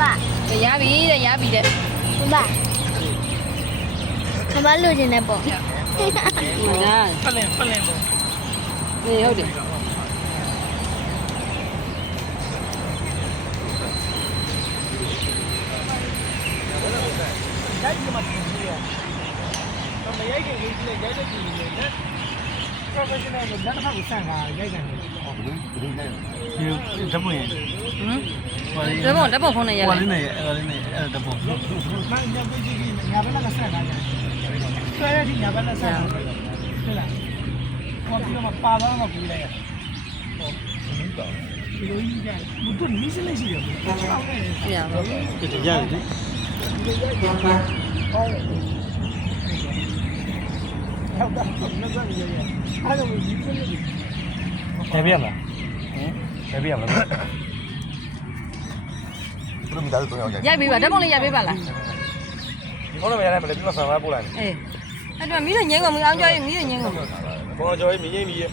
ပါ။တရားပြီတရားပြီတဲ့။ဟုတ်ပါ။ခမလူကျင်နေပေါ့။ဟုတ်လား။ဖလင်ဖလင်ပေါ့။ဒီဟုတ်တယ်။ Hãy subscribe cho kênh Ghiền Mì Gõ Để không bỏ lỡ những video hấp dẫn ဒီဓမ္မရင်ဟမ် ဓမွေဟမ်ဓပုံဓပုံဖုန်းနဲ့ရဟိုလိုက်လေးနဲ့အဲ့လေးနဲ့အဲ့ဓမွေမညာပကြီးကြီးညာဘက်ကဆန့်တာညာဆွဲရည်ညာဘက်ကဆန့်တာဟုတ်လားဟောပြီးတော့ပါသွားတော့ပြီးလိုက်ရဟောဒီလိုကြီးကဘုသူမီးစလေးရှိတယ်ဟုတ်ကဲ့ရပါဘူးဒီကြားတယ်ဟုတ်တယ်ဟုတ်တယ်ငါကရရအဲ့လိုကြီးပြနေတယ်ဘယ်ပြရမလားဟမ်ဘယ်ပြရမလား သူတို့မိသားစု၃ယောက်ရိုက်ရိုက်ပြီပါဓပုံလေးရိုက်ပေးပါလားဒီကောင်းလည်းမရတယ်မလဲပြမဆန်ပါပို့လိုက်အေးအဲ့တော့မီးရငင်းကုန်မီးအောင်ကြောရေးမီးရငင်းကုန်ဘောကျော်ကြီးမြင်းမြင်းကြီး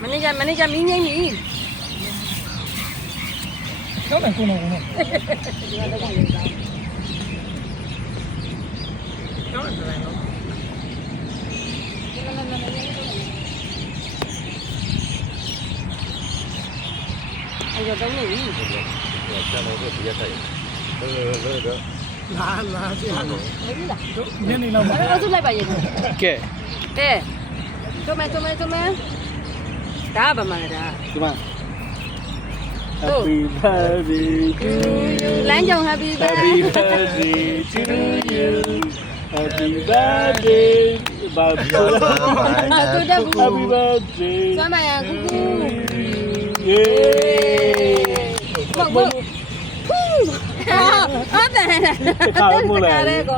မန်နေဂျာမန်နေဂျာမီးငင်းပြီတော့လည်းကိုနော်ကိုနော်အဲ့တော့တုံးနေပြီ လာလာကြည့်ဟာနေပြီလားညနေလောက်မှာအဲ့တော့သူ့လိုက်ပါရဲ့ကဲကဲတုံးမဲတုံးမဲတုံးမဲဒါဗမာလားဒါဒီမှာ Happy birthday to you လမ်းကြောင် happy Happy birthday birthday to you Happy birthday ဘာအတူတက်ဘူး Happy birthday ဆွမ်းမရကူကူယေဘုတ်ဘုတ်ဖူးဟုတ်တယ်ခါရဲအကုန်လုံးကြွေကုန်ကိတ်လေးမလာတာကွာပျော်သွားတယ်နော်ပတ်ပတ်သွားလို့ပြောင်းစက်လေးပတ်ပတ်သွားကဲပြောင်းစက်လေးလက်ကလည်းရဲရဲကြရောရရရကွန် ကြတာရောဟွန်းတကြီးဒီ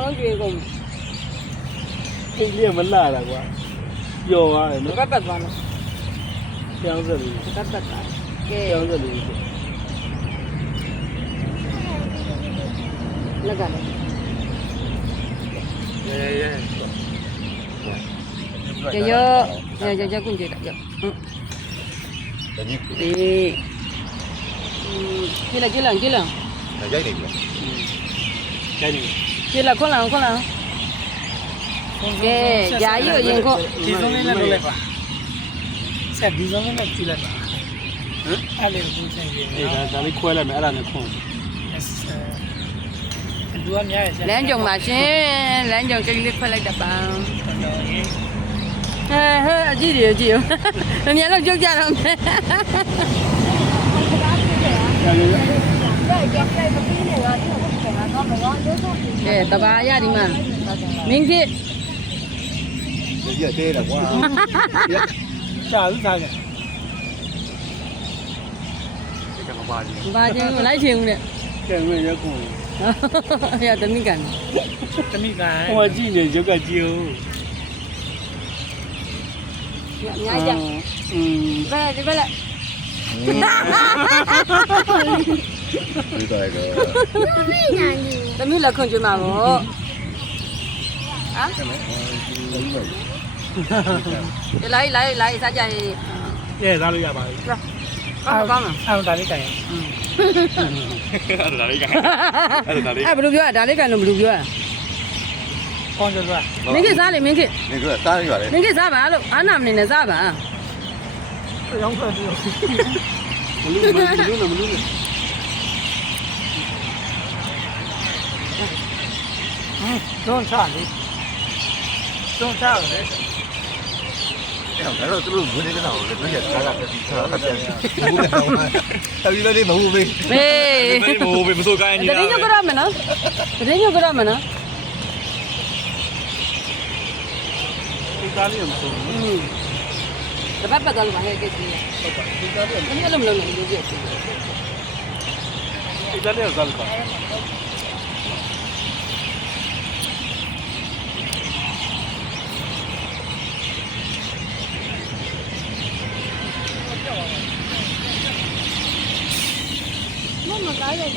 ကြည့်လိုက်ကြည့်လိုက်ကြည့်လိုက်ရိုက်နေပြီကျန်နေကြည့်လို က်ခွန်းလာခွန်းလာကဲဂျာကြီးကိုရင်ခွန်းဒီဆုံးလေးနဲ့လုပ်လိုက်ပါဆက်ဒီဆုံးလေးနဲ့ကြည့်လိုက်ပါဟမ်အဲ့လေးကိုသင်ကြည့်အေးဒါဒါလေးခွဲလိုက်မယ်အဲ့ဒါနဲ့ခွန်းဒူ ကများရဲ့ဆက်လမ်းကြုံပါရှင်လမ်းကြုံကိတ်လေးခွက်လိုက်တာပါဟဲဟဲအကြည့်တယ်ကြည့်ရောမမြန်တော့ကြုတ်ကြတော့မယ်ဒါလေးကဲတဘာရဒီမှာမင်းကြီးရည်သေးတယ်ကွာစာဥစားတယ်ဒီကမပါဘူးဘာချင်းလိုက်ချင်ဦးတဲ့ကဲငွေရက်ခွန်းရတမိကန်တမိကဟိုကြည့်နေရုပ်ကကြည့်ဦးညာကြอืมဘယ်ဒီဘက်လ က်ပြီးတော့ကသမီးလက်ခွန်ကျွေးမှာပေါ့ဟာဒီလိုက်လိုက်လိုက်စားကြရေးရဲသားလို့ရပါပြီကောင်းကောင်းလားအောင်ဒါလေးကြိုင်အဲ့ဒါလေးကြိုင်အဲ့ဒါလေးအဲ့ဘယ်လိုပြောရဒါလေးကန်လို့ဘယ်လိုပြောရကောင်းကြလားမင်းကစားလေမင်းကနေကစားရရတယ်မင်းကစားပါလို့အားနာမနေနဲ့စားပါ ရောင်းထွက်ပြီးမလူမလူမလူဟမ်တော့ချလေတော့ချလေအဲ့တော့သူတို့ဝင်နေတဲ့ကောင်လည်းတွေ့ရတာကပြည့်စားတာပြည့်ဘူးလေတော်ပြီလေမဟုတ်ဘူးမေးဘိုးဘယ်မစိုးကိုင်းတရင်ညုတ်ကြရမယ်နော်တရင်ညုတ်ကြရမယ်နော်ဒီသားလေးမစိုးဘူး อืมတပတ်ပတ်သွားလို့ပါဟဲ့ကိစ္စကြီး ဟုတ်ပါဒီသားလေး တမီးလည်းမလုပ်နိုင်ဘူးကြည့် ဒီသားလေးကစားလို့ပါ ဟ ပြောနေတယ်လို့ပဲတရားတယ်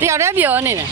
တယောက်တည်းပြောနေတယ်